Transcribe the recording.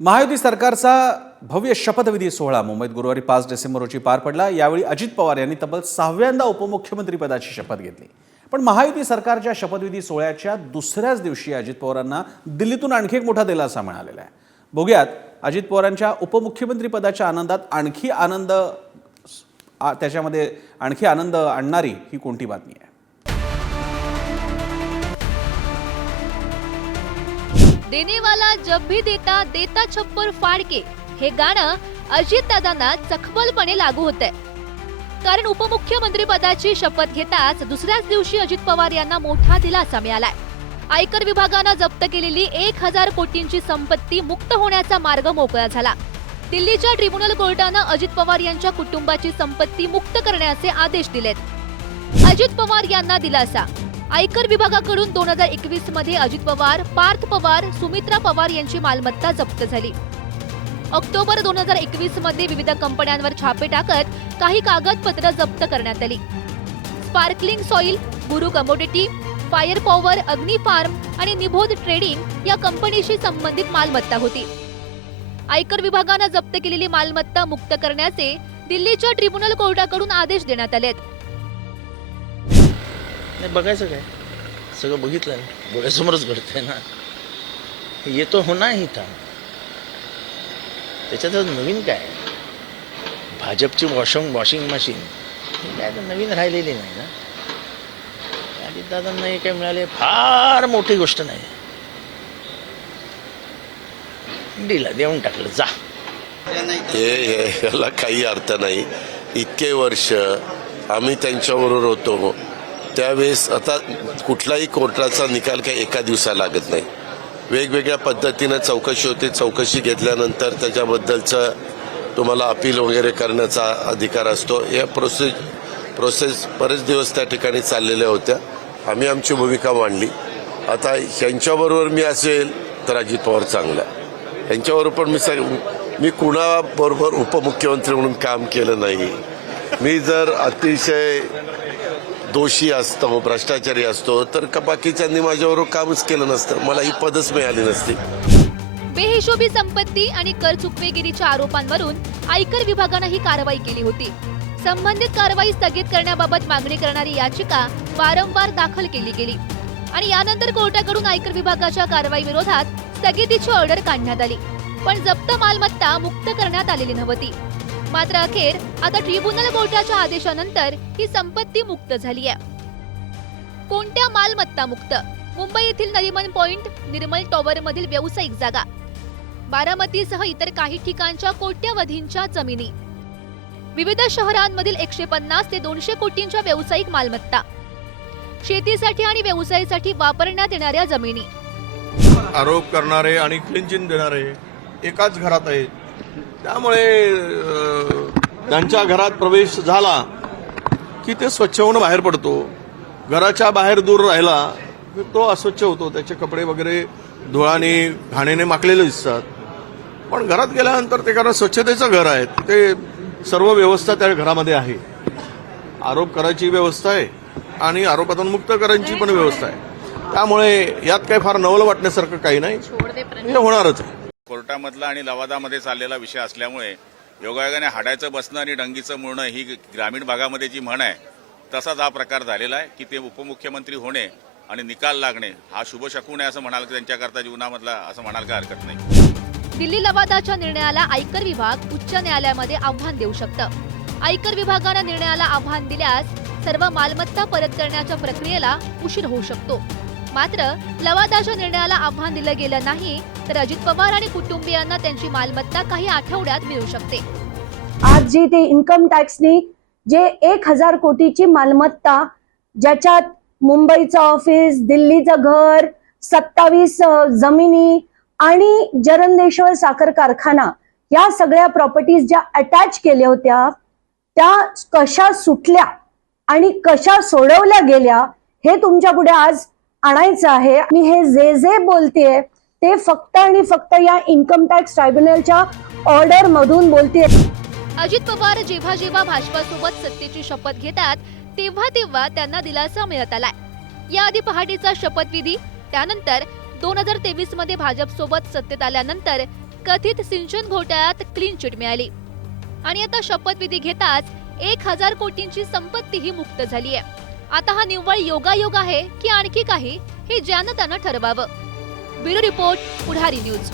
महायुती सरकारचा भव्य शपथविधी सोहळा मुंबईत गुरुवारी 5 डिसेंबर रोजी पार पडला। यावेळी अजित पवार यांनी तब्बल 6व्यांदा उपमुख्यमंत्री पदाची शपथ घेतली। पण महायुती सरकारच्या शपथविधी सोहळ्याच्या दुसऱ्याच दिवशी अजित पवारांना दिल्लीतून आणखी एक मोठा दिलासा मिळालेला आहे। बघूयात अजित पवारांच्या उपमुख्यमंत्री पदाच्या आनंदात आणखी आनंद आणणारी ही कोणती बातमी आहे। देने वाला जब भी देता देता छप्पर फाड़ के हे गाणं अजितदादांना चखबलपणे लागू होतंय। कारण उपमुख्यमंत्री पदाची शपथ घेताच दुसऱ्याच दिवशी अजित पवार यांना मोठा दिलासा मिळालाय। आयकर विभागानं जप्त केलेली 1000 कोटींची संपत्ती मुक्त होण्याचा मार्ग मोकळा झाला। दिल्लीच्या ट्रिब्युनल कोर्टानं अजित पवार यांच्या कुटुंबाची संपत्ती मुक्त करण्याचे आदेश दिलेत। अजित पवार यांना दिलासा। आयकर विभागाकडून 2021 मध्ये अजित पवार, पार्थ पवार, सुमित्रा पवार यांची मालमत्ता जप्त झाली। ऑक्टोबर 2021 मध्ये विविध कंपन्यांवर छापे टाकत काही कागदपत्र जप्त करण्यात आली। स्पार्कलिंग सॉइल, गुरु कमोडिटी, फायर पॉवर, अग्नी फार्म आणि निबोध ट्रेडिंग या कंपनीशी संबंधित मालमत्ता होती। आयकर विभागानं जप्त केलेली मालमत्ता मुक्त करण्याचे दिल्लीच्या ट्रिब्युनल कोर्टाकडून आदेश देण्यात आलेत। नाही बघायचं काय, सगळं बघितलं ना, डोळ्यासमोरच घडतंय ना, येतो होणार ही था त्याच्यात नवीन काय, भाजपची वॉशिंग मशीन काय तर नवीन राहिलेली नाही ना। अजितदादांना हे काय मिळाले फार मोठी गोष्ट नाही, दिला देऊन टाकलं जा। याला काही अर्थ नाही। इतके वर्ष आम्ही त्यांच्याबरोबर होतो त्यावेळेस आता कुठलाही कोर्टाचा निकाल काही एका दिवसाला लागत नाही। वेगवेगळ्या पद्धतीनं चौकशी होते, चौकशी घेतल्यानंतर त्याच्याबद्दलचं तुम्हाला अपील वगैरे करण्याचा अधिकार असतो। या प्रोसेस बरेच दिवस त्या ठिकाणी चाललेल्या होत्या। आम्ही आमची भूमिका मांडली। आता ह्यांच्याबरोबर मी असेल तर अजित पवार चांगला, ह्यांच्याबरोबर पण मी कुणाबरोबर उपमुख्यमंत्री म्हणून काम केलं नाही। मी जर अतिशय दोषी असतो, भ्रष्टाचारी असतो तर बाकीच्यांनी माझ्याबरोबर कामच केलं नसतं, मला ही पदच मिळाली नसती। बेहिशोबी संपत्ती आणि कर चुकवेगिरीच्या आरोपांवरून आयकर विभागानं ही कारवाई केली होती। संबंधित कारवाई स्थगित करण्याबाबत मागणी करणारी याचिका वारंवार दाखल केली गेली आणि यानंतर कोर्टाकडून आयकर विभागाच्या कारवाई विरोधात स्थगितीची ऑर्डर काढण्यात आली। पण जप्त मालमत्ता मुक्त करण्यात आलेली नव्हती। मात्र अखेर आता ट्रिब्युनल कोर्टाच्या आदेशानंतर ही संपत्ती मुक्त झाली आहे। कोणत्या मालमत्ता मुक्त? मुंबई येथील नरिमन पॉइंट, निर्मल टॉवर मधील व्यावसायिक जागा, बारामतीसह इतर काही ठिकाणच्या कोट्यवधींच्या जमिनी, विविध शहरांमधील 150 ते 200 कोटींच्या व्यावसायिक मालमत्ता, शेतीसाठी आणि व्यवसायासाठी वापरण्यात येणाऱ्या जमिनी। आरोप करणारे आणि क्लीन देणारे एकाच घरात आहेत, त्यामुळे त्यांच्या घरात प्रवेश झाला की ते स्वच्छ होऊन बाहेर पडतो। घराच्या बाहेर दूर राहिला तो अस्वच्छ होतो, त्याचे कपडे वगैरे धुळाने घाणीने माखलेले दिसतात। पण घरात गेल्यानंतर ते कारण स्वच्छतेचं घर आहे, ते सर्व व्यवस्था त्या घरामध्ये आहे। आरोप करायची व्यवस्था आहे आणि आरोपातून मुक्त करायची पण व्यवस्था आहे, त्यामुळे यात काही फार नवल वाटण्यासारखं काही नाही, हे होणारच आहे। कोर्टामधला आणि लवादामध्ये चाललेला विषय असल्यामुळे योगायोगाने हाडायचं बसणं आणि डंगीचं मुळणं ही ग्रामीण भागामध्ये जी म्हण आहे तसाच हा प्रकार झालेला आहे की ते उपमुख्यमंत्री होणे आणि निकाल लागणे हा शुभ शकून आहे असं म्हणाल की त्यांच्याकरता जीवनामधला असं म्हणाल का हरकत नाही। दिल्ली लवादाच्या निर्णयाला आयकर विभाग उच्च न्यायालयामध्ये आव्हान देऊ शकतं। आयकर विभागानं निर्णयाला आव्हान दिल्यास सर्व मालमत्ता परत करण्याच्या प्रक्रियेला उशीर होऊ शकतो। मात्र लवादाच्या निर्णयाला आव्हान दिलं गेलं नाही तर अजित पवार आणि कुटुंबियांना त्यांची मालमत्ता काही आठवड्यात मिळू शकते। आज जी ते इन्कम टॅक्सनी जे 1000 कोटीची मालमत्ता, ज्याच्यात मुंबईचं ऑफिस, दिल्लीचं घर, 27 जमिनी आणि जरंदेश्वर साखर कारखाना या सगळ्या प्रॉपर्टीज ज्या अटॅच केल्या होत्या त्या कशा सुटल्या आणि कशा सोडवल्या गेल्या हे तुमच्या पुढे आज आणायचं आहे। मी हे जे बोलतेय ते फक्त आणि फक्त या इन्कम टॅक्स ट्रायब्युनलच्या ऑर्डर मधून बोलतेय। अजित पवार जेव्हा जेव्हा भाजपासोबत सत्तेची शपथ घेतात तेव्हा त्यांना दिलासा मिळत आलाय। याआधी पहाटेचा शपथविधी, त्यानंतर 2023 मध्ये भाजप सोबत सत्तेत आल्यानंतर कथित सिंचन घोटाळ्यात क्लीन चिट मिळाली आणि आता शपथविधी घेताच 1000 कोटींची संपत्तीही मुक्त झाली आहे. आता हा निव्वळ योगायोग आहे की आणखी काही, हे ज्यानं त्यानं ठरवावं. ब्युरो रिपोर्ट, पुढारी न्यूज.